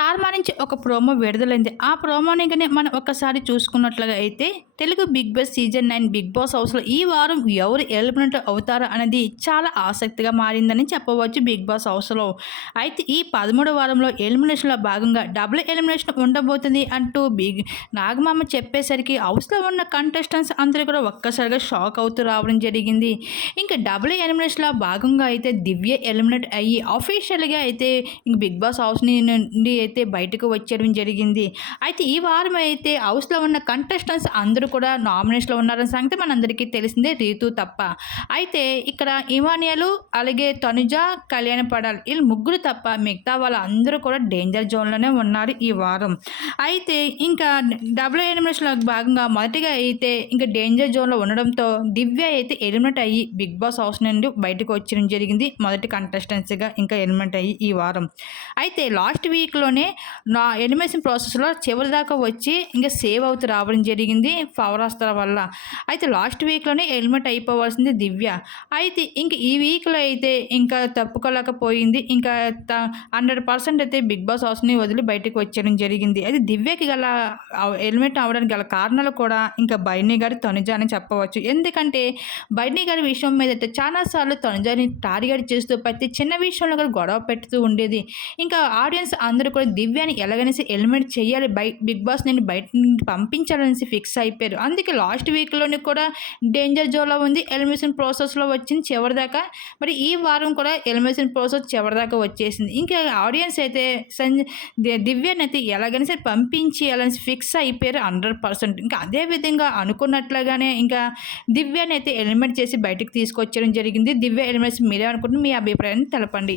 Star మా నుంచి ఒక ప్రోమో విడుదలైంది. ఆ ప్రోమోని కానీ మనం ఒక్కసారి చూసుకున్నట్లుగా అయితే Telugu big boss season nine big boss హౌస్లో ఈ వారం ఎవరు ఎలిమినేట్ అవుతారు అనేది చాలా ఆసక్తిగా మారిందని చెప్పవచ్చు బిగ్ బాస్ హౌస్లో. అయితే ఈ పదమూడు వారంలో ఎలిమినేషన్లో భాగంగా డబుల్ ఎలిమినేషన్ ఉండబోతుంది అంటూ బిగ్ నాగమామ చెప్పేసరికి హౌస్లో ఉన్న కంటెస్టెంట్స్ అందరూ కూడా ఒక్కసారిగా షాక్ అవుతూ రావడం జరిగింది. ఇంకా డబుల్ ఎలిమినేషన్లో భాగంగా అయితే దివ్య ఎలిమినేట్ అయ్యి అఫీషియల్గా అయితే ఇంక బిగ్ బాస్ హౌస్ నుండి అయితే బయటకు వచ్చేయడం జరిగింది అయితే ఈ వారం అయితే హౌస్లో ఉన్న కంటెస్టెంట్స్ అందరూ కూడా నామినేషన్లో ఉన్నారని సంగతి మనందరికీ తెలిసిందే రీతు తప్ప. అయితే ఇక్కడ ఇమానియలు అలాగే తనుజ కళ్యాణ పడాలి వీళ్ళు ముగ్గురు తప్ప మిగతా వాళ్ళు అందరూ కూడా డేంజర్ జోన్లోనే ఉన్నారు ఈ వారం. అయితే ఇంకా డబుల్ ఎలిమినేషన్లో భాగంగా మొదటిగా అయితే ఇంకా డేంజర్ జోన్లో ఉండడంతో దివ్య అయితే ఎలిమినేట్ అయ్యి బిగ్ బాస్ హౌస్ నుండి బయటకు వచ్చడం జరిగింది మొదటి కంటెస్టెన్సీగా ఇంకా ఎలిమినేట్ అయ్యి ఈ వారం. అయితే లాస్ట్ వీక్లో వీక్లోనే నా ఎలిమినేషన్ ప్రాసెస్లో చివరి దాకా వచ్చి ఇంకా సేవ్ అవుతూ రావడం జరిగింది పవర్ వల్ల. అయితే లాస్ట్ వీక్లోనే ఎలిమినేట్ అయిపోవాల్సింది దివ్య. అయితే ఇంక ఈ వీక్లో అయితే ఇంకా తప్పుకోలేకపోయింది. ఇంకా హండ్రెడ్ పర్సెంట్ అయితే బిగ్ బాస్ హౌస్ని వదిలి బయటకు వచ్చేయడం జరిగింది. అయితే దివ్యకి గల ఎలిమినేట్ అవ్వడానికి గల కారణాలు కూడా ఇంకా బైనీ గారి తనుజ అని చెప్పవచ్చు. ఎందుకంటే బైనీ గారి విషయం మీద అయితే చాలాసార్లు తనుజాని టార్గెట్ చేస్తూ ప్రతి చిన్న విషయంలో కూడా గొడవ పెడుతూ ఉండేది. ఇంకా ఆడియన్స్ అందరూ కూడా దివ్యాని ఎలాగనేసి ఎలిమినేట్ చేయాలి. బై బిగ్ బాస్ నేను బయట నుండి పంపించాలనేసి ఫిక్స్ అయిపోయారు. అందుకే లాస్ట్ వీక్లోని కూడా డేంజర్ జోన్లో ఉంది. ఎలిమినేషన్ ప్రాసెస్లో వచ్చింది చివరిదాకా మరి ఈ వారం కూడా ఎలిమినేషన్ ప్రాసెస్ చివరిదాకా వచ్చేసింది. ఇంకా ఆడియన్స్ అయితే సంజయ్ దివ్యాని అయితే ఎలాగైనా సరే పంపించేయాలని ఫిక్స్ అయిపోయారు హండ్రెడ్ పర్సెంట్. ఇంకా అదే విధంగా అనుకున్నట్లుగానే ఇంకా దివ్యాని అయితే ఎలిమినేట్ చేసి బయటకు తీసుకొచ్చడం జరిగింది. దివ్య ఎలిమినేషన్ మీరే అనుకుంటున్న మీ అభిప్రాయాన్ని తెలపండి.